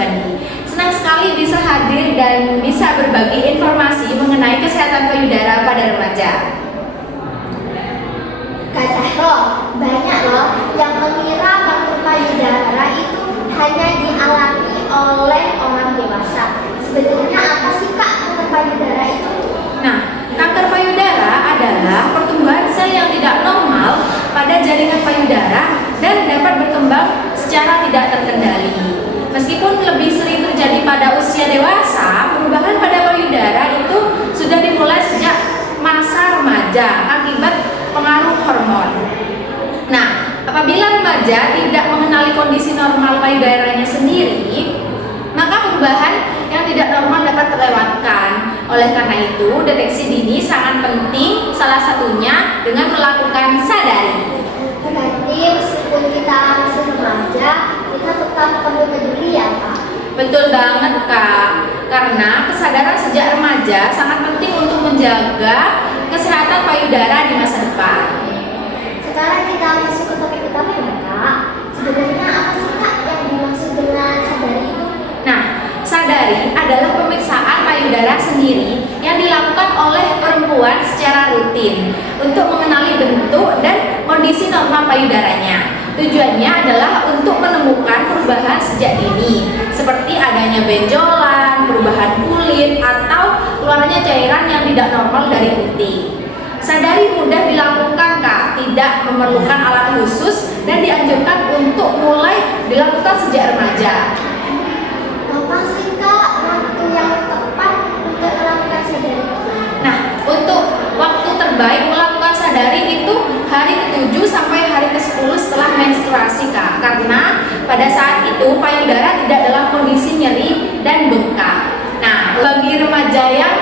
Subandi. Senang sekali bisa hadir dan bisa berbagi informasi mengenai kesehatan payudara pada remaja. Kak Zahro, banyak loh yang mengira kanker payudara itu hanya dialami oleh orang dewasa. Sebenarnya apa sih Kak kanker payudara itu? Nah, kanker payudara adalah pertumbuhan sel yang tidak normal pada jaringan payudara dan dapat berkembang secara tidak terkendali. Meskipun lebih sering terjadi pada usia dewasa, perubahan pada payudara itu sudah dimulai sejak masa remaja akibat pengaruh hormon. Nah, apabila remaja tidak mengenali kondisi normal payudaranya sendiri, maka perubahan yang tidak normal dapat terlewatkan. Oleh karena itu, deteksi dini sangat penting, salah satunya dengan melakukan sadari. Berarti meskipun kita masih remaja, kita tetap perlu peduli ya Kak? Betul banget Kak, karena kesadaran sejak remaja sangat penting untuk menjaga kesehatan payudara di masa depan. Sekarang kita masuk ke topik utama ya Kak. Sebenarnya apa sih Kak yang dimaksud dengan sadari itu? Nah, sadari adalah pemeriksaan payudara sendiri yang dilakukan oleh perempuan secara rutin untuk mengenali bentuk dan kondisi normal payudaranya. Tujuannya adalah untuk menemukan perubahan sejak dini, seperti adanya benjolan, perubahan kulit, atau keluarnya cairan yang tidak normal dari putih. Sadari mudah dilakukan Kak, tidak memerlukan alat khusus dan dianjurkan untuk mulai dilakukan sejak remaja. Kapan sih Kak waktu yang tepat untuk melakukan sadari? Nah, untuk waktu terbaik melakukan sadari itu hari ke-7 sampai hari ke-10 setelah menstruasi Kak, karena pada saat itu payudara tidak dalam kondisi nyeri dan bengkak. Nah, bagi remaja yang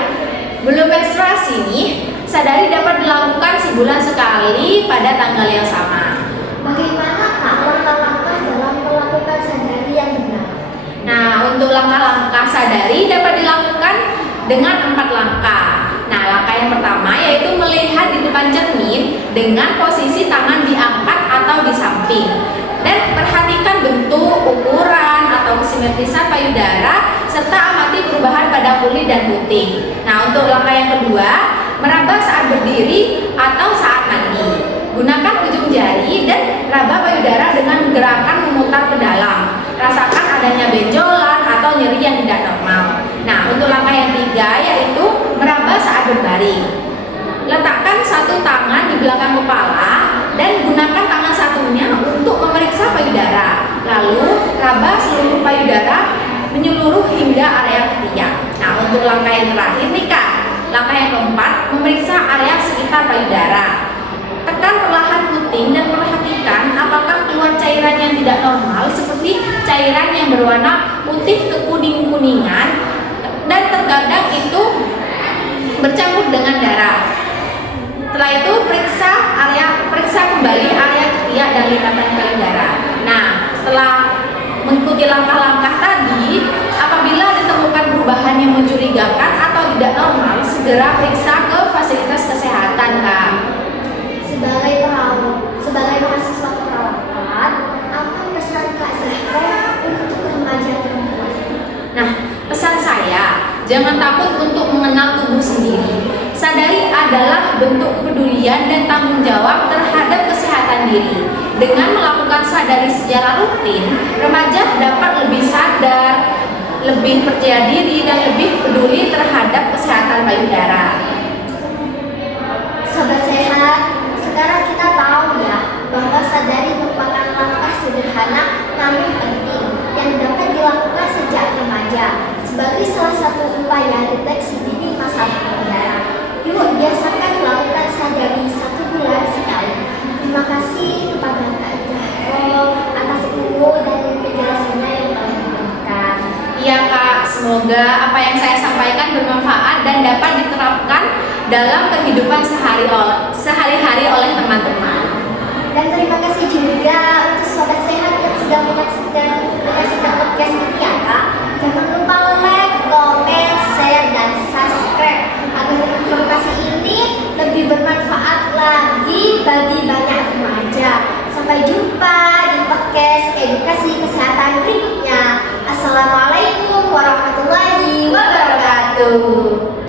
belum menstruasi nih, sadari dapat dilakukan sebulan sekali pada tanggal yang sama. Bagaimana Kak langkah-langkah dalam melakukan sadari yang benar? Nah, untuk langkah-langkah sadari dapat dilakukan dengan 4 langkah. Nah, langkah yang pertama yaitu melihat di depan cermin dengan posisi tangan diangkat atau di samping. Dan perhatikan bentuk, ukuran, atau kesimetrisan payudara serta amati perubahan pada kulit dan puting. Nah, untuk langkah yang kedua, meraba saat berdiri atau saat mandi. Gunakan ujung jari dan raba payudara dengan gerakan memutar ke dalam. Rasakan adanya benjolan atau nyeri yang tidak normal. Nah, untuk langkah yang ketiga yaitu meraba saat berbaring. Letakkan satu tangan di belakang kepala dan gunakan tangan satunya untuk memeriksa payudara. Lalu raba seluruh payudara menyeluruh hingga area ketiak. Nah, untuk langkah yang terakhir nih Kak, langkah yang keempat memeriksa area sekitar payudara. Tekan perlahan puting dan perhatikan apakah keluar cairan yang tidak normal seperti cairan yang berwarna putih kekuning-kuningan dan terkadang itu bercampur dengan darah. Setelah itu periksa kembali area ketiak dan lipatan payudara. Nah, setelah mengikuti langkah-langkah tadi, apabila ditemukan perubahan yang mencurigakan atau tidak normal, segera periksa ke fasilitas kesehatan Kak. Sebagai mahasiswa perawatan, apa pesan Kak Zahro untuk remaja perempuan? Nah, pesan saya, jangan takut untuk mengenal tubuh sendiri. Sadari adalah bentuk kepedulian dan tanggung jawab terhadap kesehatan diri. Dengan melakukan sadari secara rutin, remaja dapat lebih sadar, lebih percaya diri, dan lebih peduli terhadap kesehatan payudara. Sobat sehat, sekarang kita tahu ya bahwa sadari merupakan langkah sederhana namun penting yang dapat dilakukan sejak remaja sebagai salah satu upaya deteksi dini masalah payudara. Yuk biasakan melakukan sadari 1 bulan sekali. Terima kasih kepada Kak Zahro atas ilmu dan penjelasannya yang telah diberikan. Iya Kak, semoga apa yang saya sampaikan bermanfaat dan dapat diterapkan dalam kehidupan sehari-hari oleh teman-teman. Dan terima kasih juga untuk sobat sehat yang sudah menyaksikan podcast ini ya Kak. Jangan lupa like, komen, share, dan subscribe agar informasi ini lebih bermanfaat lagi bagi banyak remaja. Sampai jumpa di podcast edukasi kesehatan berikutnya. Assalamualaikum. wabarakatuh.